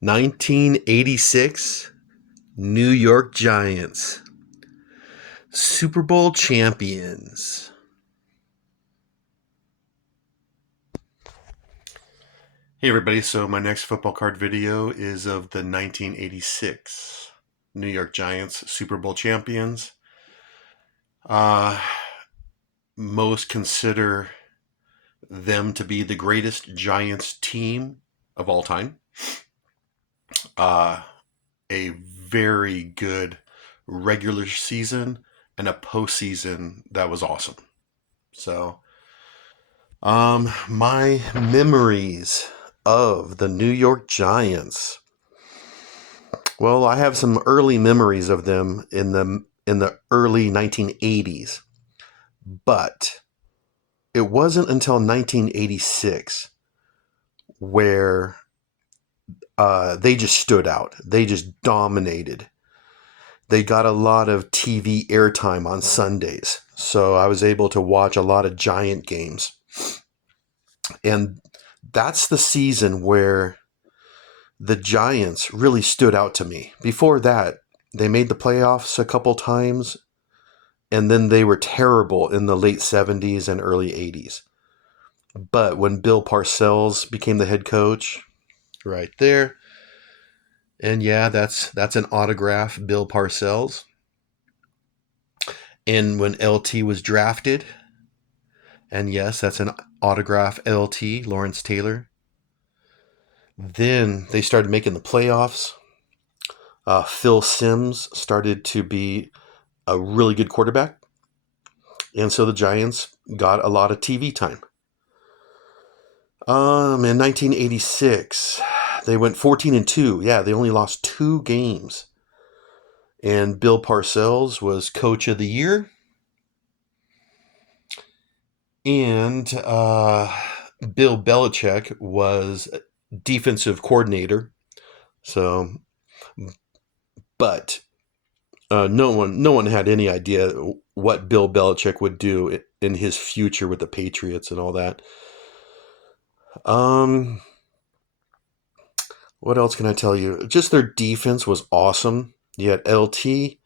1986 New York Giants, Super Bowl champions. Hey everybody, so my next football card video is of the 1986 New York Giants Super Bowl champions. Uh, Most consider them to be the greatest Giants team of all time. Uh, a very good regular season and a postseason that was awesome. So, my memories of the New York Giants. Well, I have some early memories of them in the early 1980s, but it wasn't until 1986 where they just stood out. They just dominated. They got a lot of TV airtime on Sundays, so I was able to watch a lot of Giant games. And that's the season where the Giants really stood out to me. Before that, they made the playoffs a couple times, and then they were terrible in the late 70s and early 80s. But when Bill Parcells became the head coach, right there, and yeah, that's an autograph, Bill Parcells. And when LT was drafted, and yes, that's an autograph, LT, Lawrence Taylor. Then they started making the playoffs. Phil Simms started to be a really good quarterback. And so the Giants got a lot of TV time. In 1986, they went 14-2. Yeah, they only lost 2 games. And Bill Parcells was coach of the year. And Bill Belichick was defensive coordinator. So, but no one had any idea what Bill Belichick would do in his future with the Patriots and all that. What else can I tell you? Just their defense was awesome. You had LT,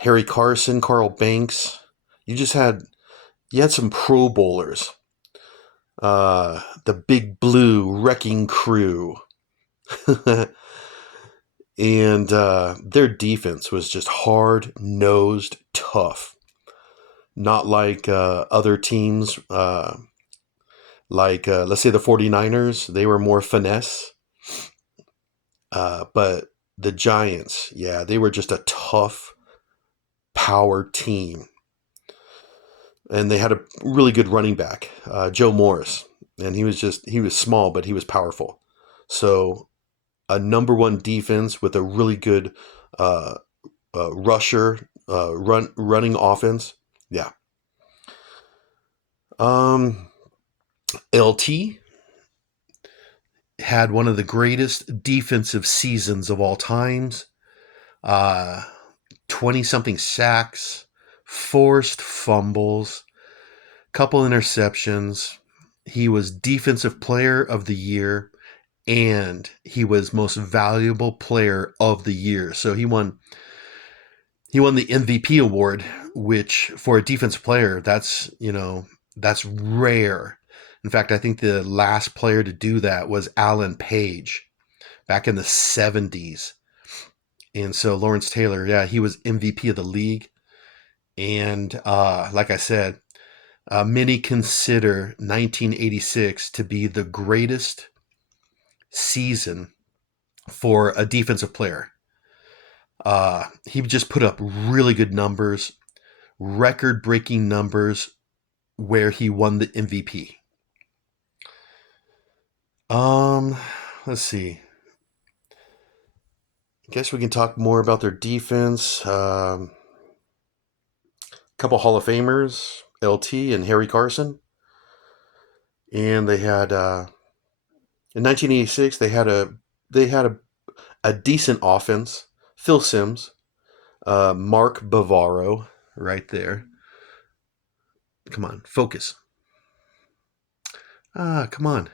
Harry Carson, Carl Banks. You had some Pro Bowlers. The Big Blue Wrecking Crew. And their defense was just hard-nosed, tough. Not like other teams, let's say the 49ers. They were more finesse. But the Giants, yeah, they were just a tough power team. And they had a really good running back, Joe Morris. And he was small, but he was powerful. So a number one defense with a really good uh, rusher, running offense. Yeah. LT had one of the greatest defensive seasons of all times. 20 something sacks, forced fumbles, couple interceptions. He was defensive player of the year, and he was most valuable player of the year. So he won the MVP award, which for a defensive player, that's rare. In fact, I think the last player to do that was Alan Page back in the 70s. And so Lawrence Taylor, yeah, he was MVP of the league. And like I said, many consider 1986 to be the greatest season for a defensive player. He just put up really good numbers, record-breaking numbers, where he won the MVP. Let's see. I guess we can talk more about their defense. Couple Hall of Famers, LT and Harry Carson, and they had in 1986 they had a decent offense. Phil Simms, Mark Bavaro, right there. Come on, focus. Come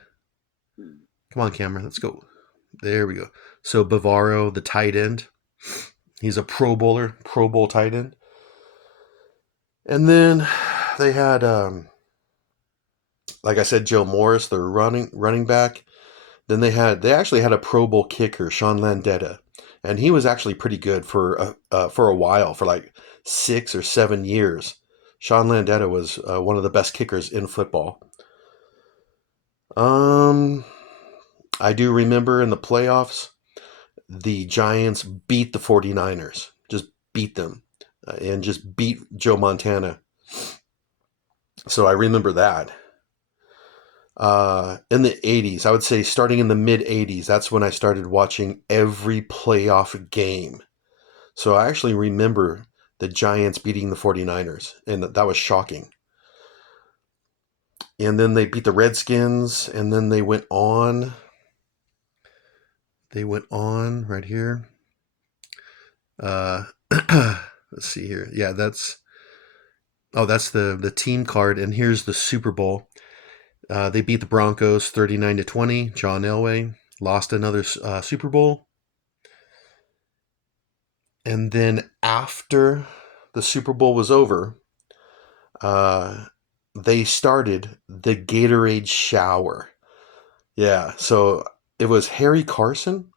on, camera, let's go. There we go. So Bavaro, the tight end, he's a Pro Bowler, Pro Bowl tight end. And then they had, like I said, Joe Morris, the running back. Then they actually had a Pro Bowl kicker, Sean Landeta, and he was actually pretty good for a while, for like 6 or 7 years. Sean Landeta was one of the best kickers in football. Um, I do remember in the playoffs, the Giants beat the 49ers, just beat them, and just beat Joe Montana. So I remember that. In the 80s, I would say starting in the mid 80s, that's when I started watching every playoff game. So I actually remember the Giants beating the 49ers, and that was shocking. And then they beat the Redskins, and then they went on. They went on right here. Let's see here. Yeah, that's the team card, and here's the Super Bowl. They beat the Broncos 39-20. John Elway lost another Super Bowl. And then after the Super Bowl was over, they started the Gatorade shower. Yeah, so it was Harry Carson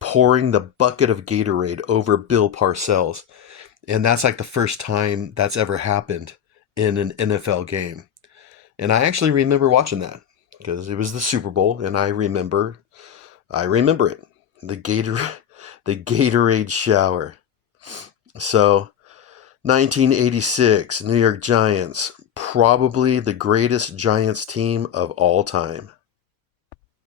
pouring the bucket of Gatorade over Bill Parcells. And that's like the first time that's ever happened in an NFL game. And I actually remember watching that because it was the Super Bowl, and I remember it. The the Gatorade shower. So 1986, New York Giants, probably the greatest Giants team of all time.